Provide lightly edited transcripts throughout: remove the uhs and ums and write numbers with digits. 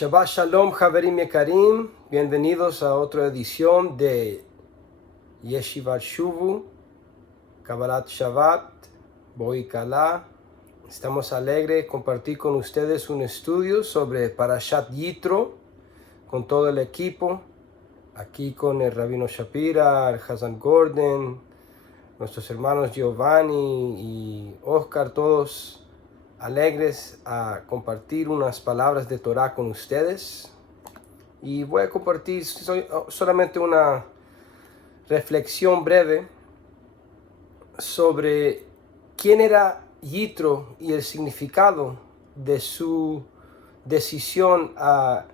Shabbat Shalom, Haverim Yekarim. Bienvenidos a otra edición de Yeshivat Shuvu, Kabbalat Shabbat, Boi Kala. Estamos alegres de compartir con ustedes un estudio sobre Parashat Yitro con todo el equipo. Aquí con el Rabino Shapira, el Hazan Gordon, nuestros hermanos Giovanni y Oscar, todos alegres a compartir unas palabras de Torah con ustedes. Y voy a compartir solamente una reflexión breve sobre quién era Yitro y el significado de su decisión a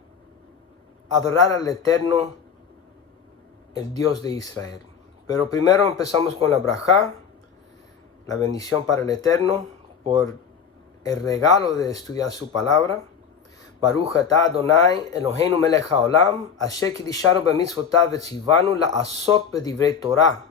adorar al Eterno, el Dios de Israel. Pero primero empezamos con la brajá, la bendición para el Eterno, por el regalo de estudiar su palabra. Baruch atah Adonai Eloheinu melech haolam, asher kidishanu b'mitzvotav v'tzivanu la'asok b'divrei Torah.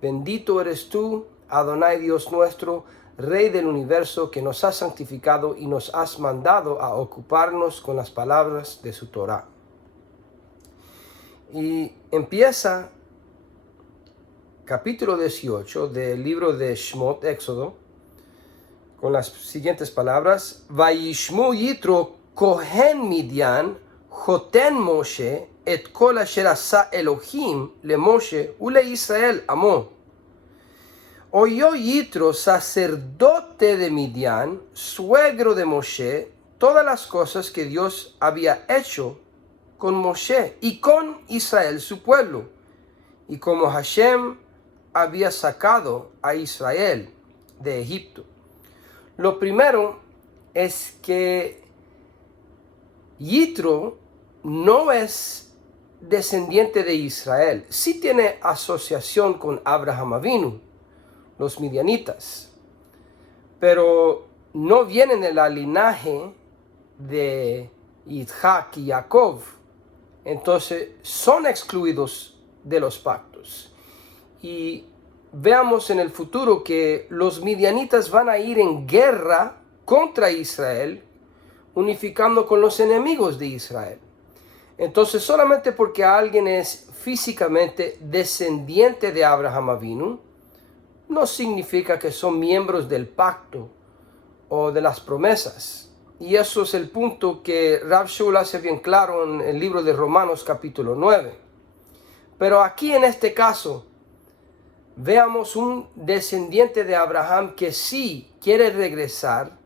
Bendito eres tú, Adonai Dios nuestro, Rey del universo, que nos has santificado y nos has mandado a ocuparnos con las palabras de su Torah. Y empieza capítulo 18 del libro de Shmot, Éxodo, con las siguientes palabras: Vayishmu Yitro Kohen Midian Joten Moshe et kol asher asa Elohim le Moshe ule Israel amo. Oyó Yitro, sacerdote de Midian, suegro de Moshe, todas las cosas que Dios había hecho con Moshe y con Israel su pueblo, y como Hashem había sacado a Israel de Egipto. Lo primero es que Yitro no es descendiente de Israel. Sí tiene asociación con Abraham Avinu, los midianitas, pero no vienen de la linaje de Isaac y Jacob. Entonces son excluidos de los pactos. Y veamos en el futuro que los midianitas van a ir en guerra contra Israel, unificando con los enemigos de Israel. Entonces, solamente porque alguien es físicamente descendiente de Abraham Avinu, no significa que son miembros del pacto o de las promesas. Y eso es el punto que Rav Shaul hace bien claro en el libro de Romanos capítulo 9. Pero aquí en este caso, veamos un descendiente de Abraham que sí quiere regresar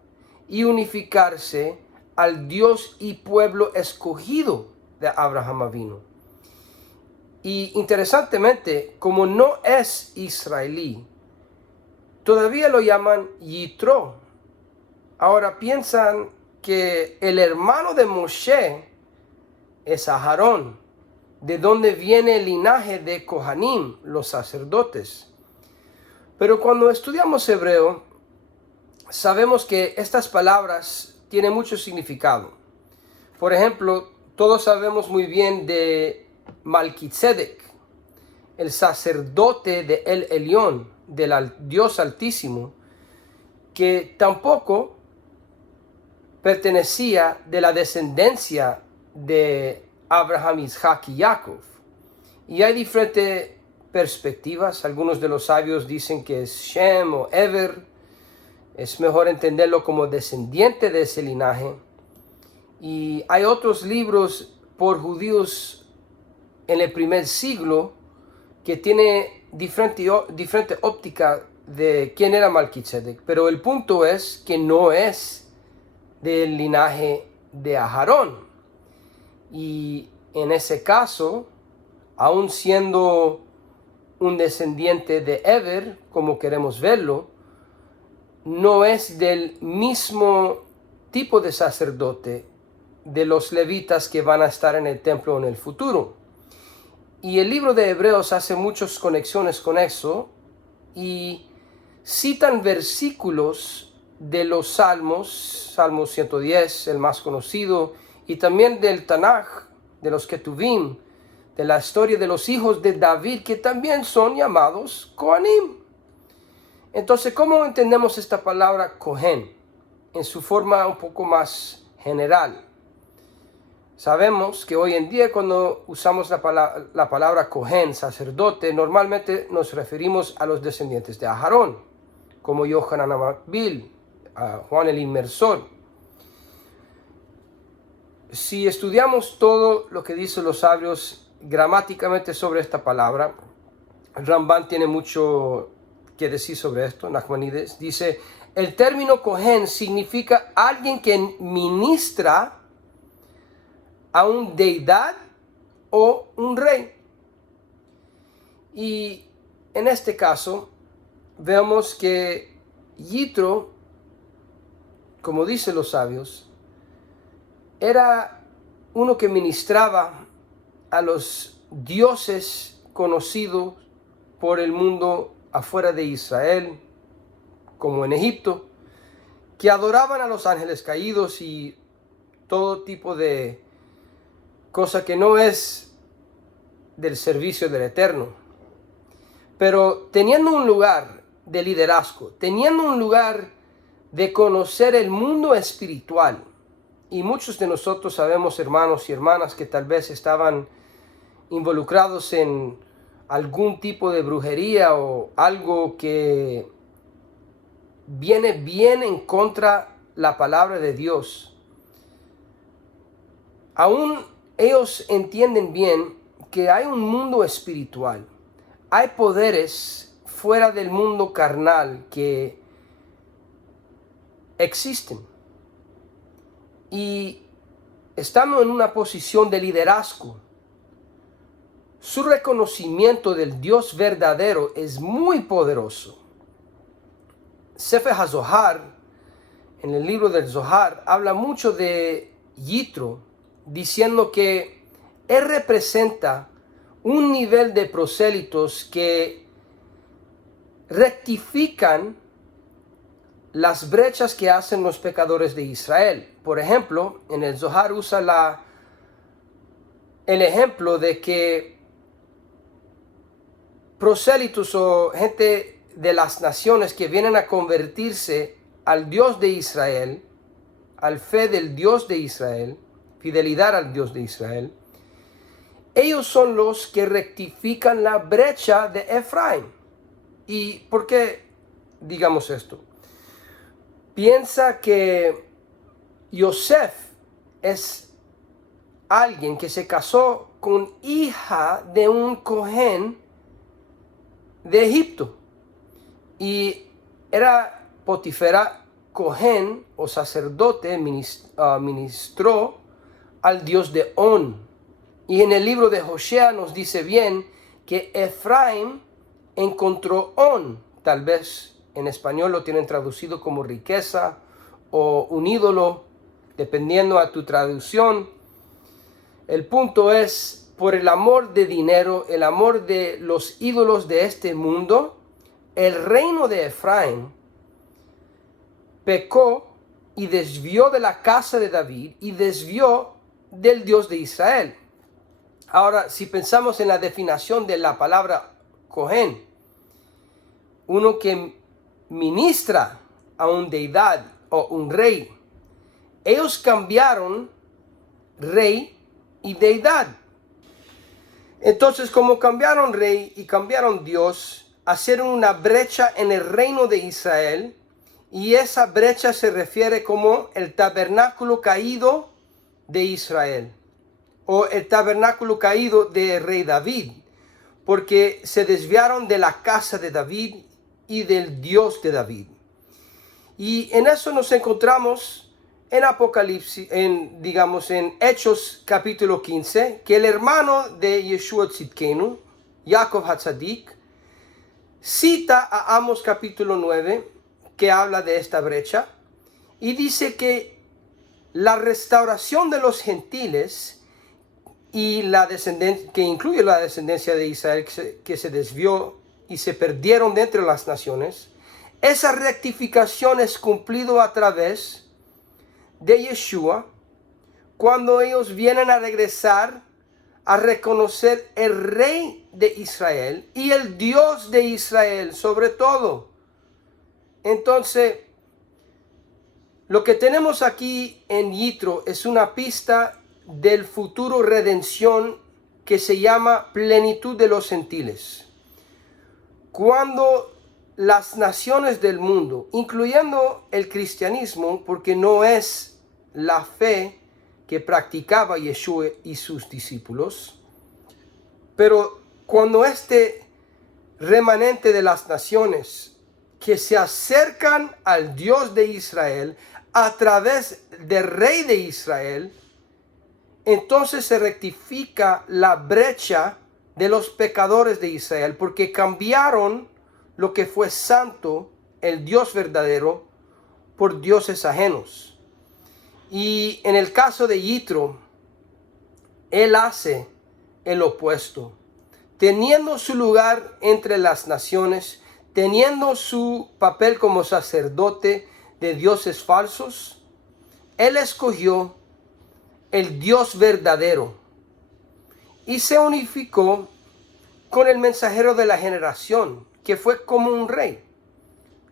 y unificarse al Dios y pueblo escogido de Abraham Avinu. Y interesantemente, como no es israelí, todavía lo llaman Yitro. Ahora piensan que el hermano de Moshe es Aharón, de donde viene el linaje de Kohanim, los sacerdotes. Pero cuando estudiamos hebreo, sabemos que estas palabras tienen mucho significado. Por ejemplo, todos sabemos muy bien de Malquisedec, el sacerdote de El Elión, del Dios Altísimo, que tampoco pertenecía de la descendencia de Abraham, Isaac y Jacob. Y hay diferentes perspectivas. Algunos de los sabios dicen que es Shem o Ever. Es mejor entenderlo como descendiente de ese linaje. Y hay otros libros por judíos en el primer siglo que tiene diferente óptica de quién era Malquisedec. Pero el punto es que no es del linaje de Aharón. Y en ese caso, aun siendo un descendiente de Eber, como queremos verlo, no es del mismo tipo de sacerdote de los levitas que van a estar en el templo en el futuro. Y el libro de Hebreos hace muchas conexiones con eso y citan versículos de los Salmos, Salmo 110, el más conocido, y también del Tanaj, de los Ketuvim, de la historia de los hijos de David, que también son llamados Kohanim. Entonces, ¿cómo entendemos esta palabra Kohen en su forma un poco más general? Sabemos que hoy en día cuando usamos la palabra Cohen, sacerdote, normalmente nos referimos a los descendientes de Aarón, como Yohanan HaMakbil, Juan el Inmersor. Si estudiamos todo lo que dicen los sabios gramáticamente sobre esta palabra, Ramban tiene mucho que decir sobre esto. Nachmanides dice, el término Cohen significa alguien que ministra a una deidad o un rey. Y en este caso vemos que Yitro, como dicen los sabios, era uno que ministraba a los dioses conocidos por el mundo afuera de Israel, como en Egipto, que adoraban a los ángeles caídos y todo tipo de cosa que no es del servicio del Eterno. Pero teniendo un lugar de liderazgo, teniendo un lugar de conocer el mundo espiritual, y muchos de nosotros sabemos, hermanos y hermanas, que tal vez estaban involucrados en algún tipo de brujería o algo que viene bien en contra la palabra de Dios. Aún ellos entienden bien que hay un mundo espiritual. Hay poderes fuera del mundo carnal que existen. Y estando en una posición de liderazgo, su reconocimiento del Dios verdadero es muy poderoso. Sefer HaZohar, en el libro del Zohar, habla mucho de Yitro, diciendo que él representa un nivel de prosélitos que rectifican las brechas que hacen los pecadores de Israel. Por ejemplo, en el Zohar usa el ejemplo de que prosélitos o gente de las naciones que vienen a convertirse al Dios de Israel, al fe del Dios de Israel, fidelidad al Dios de Israel, ellos son los que rectifican la brecha de Efraín. ¿Y por qué digamos esto? Piensa que Yosef es alguien que se casó con hija de un Cohen de Egipto. Y era Potifera Cohen o sacerdote, ministró al dios de On. Y en el libro de Hosea nos dice bien que Efraín encontró On. Tal vez en español lo tienen traducido como riqueza o un ídolo, dependiendo a tu traducción. El punto es, por el amor de dinero, el amor de los ídolos de este mundo, el reino de Efraín pecó y desvió de la casa de David y desvió del Dios de Israel. Ahora, si pensamos en la definición de la palabra Cohen, uno que ministra a una deidad o un rey, ellos cambiaron rey y deidad. Entonces, como cambiaron rey y cambiaron Dios, hicieron una brecha en el reino de Israel, y esa brecha se refiere como el tabernáculo caído de Israel, o el tabernáculo caído de rey David, porque se desviaron de la casa de David y del Dios de David. Y en eso nos encontramos en Apocalipsis, en Hechos capítulo 15, que el hermano de Yeshua Tzidkenu, Yaakov Hatzadik, cita a Amos capítulo 9, que habla de esta brecha, y dice que la restauración de los gentiles y la descendencia, que incluye la descendencia de Israel que se desvió y se perdieron de entre las naciones, esa rectificación es cumplido a través de Yeshua, cuando ellos vienen a regresar a reconocer el rey de Israel y el Dios de Israel sobre todo. Entonces, lo que tenemos aquí en Yitro es una pista del futuro redención que se llama plenitud de los gentiles. Cuando las naciones del mundo, incluyendo el cristianismo, porque no es la fe que practicaba Yeshua y sus discípulos, pero cuando este remanente de las naciones que se acercan al Dios de Israel a través del Rey de Israel, entonces se rectifica la brecha de los pecadores de Israel, porque cambiaron lo que fue santo, el Dios verdadero, por dioses ajenos. Y en el caso de Yitro, él hace el opuesto. Teniendo su lugar entre las naciones, teniendo su papel como sacerdote de dioses falsos, él escogió el Dios verdadero y se unificó con el mensajero de la generación, que fue como un rey,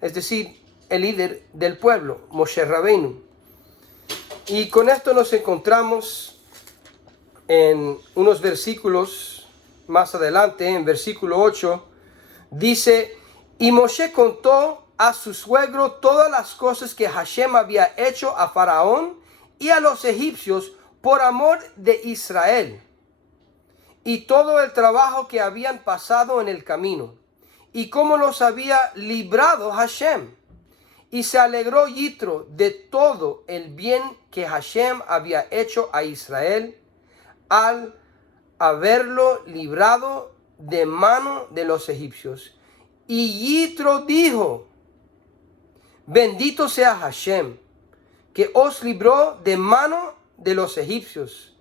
es decir, el líder del pueblo, Moshe Rabbeinu. Y con esto nos encontramos en unos versículos más adelante, en versículo 8, dice: y Moshe contó a su suegro todas las cosas que Hashem había hecho a Faraón y a los egipcios por amor de Israel, y todo el trabajo que habían pasado en el camino, y cómo los había librado Hashem. Y se alegró Yitro de todo el bien que Hashem había hecho a Israel al haberlo librado de mano de los egipcios. Y Yitro dijo: bendito sea Hashem, que os libró de mano de los egipcios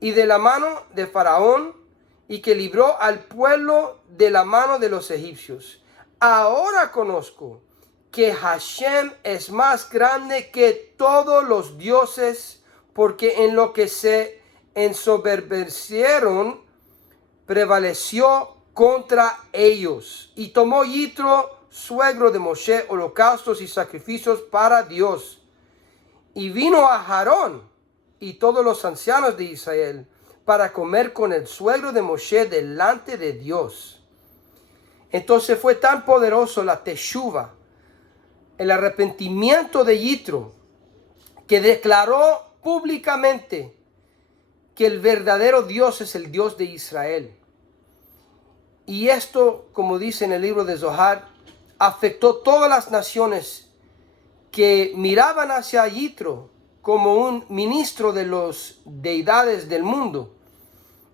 y de la mano de Faraón, y que libró al pueblo de la mano de los egipcios. Ahora conozco que Hashem es más grande que todos los dioses, porque en lo que se ensoberbecieron prevaleció contra ellos. Y tomó Yitro, suegro de Moshe, holocaustos y sacrificios para Dios. Y vino a Aarón y todos los ancianos de Israel para comer con el suegro de Moshe delante de Dios. Entonces fue tan poderoso la teshuva, el arrepentimiento de Yitro, que declaró públicamente que el verdadero Dios es el Dios de Israel. Y esto, como dice en el libro de Zohar, afectó todas las naciones que miraban hacia Yitro como un ministro de las deidades del mundo.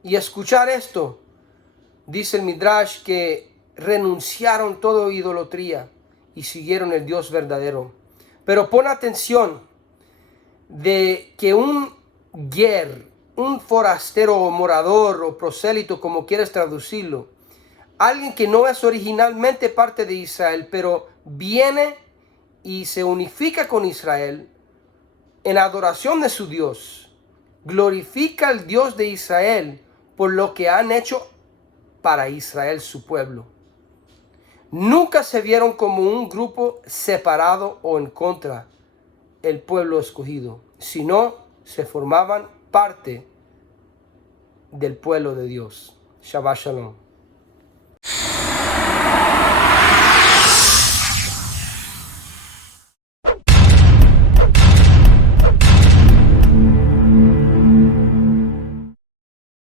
Y escuchar esto, dice el Midrash, que renunciaron toda idolatría y siguieron el Dios verdadero. Pero pon atención de que un ger, un forastero o morador o prosélito, como quieras traducirlo, alguien que no es originalmente parte de Israel, pero viene y se unifica con Israel en adoración de su Dios, glorifica al Dios de Israel por lo que han hecho para Israel, su pueblo. Nunca se vieron como un grupo separado o en contra el pueblo escogido, sino se formaban parte del pueblo de Dios. Shabbat Shalom.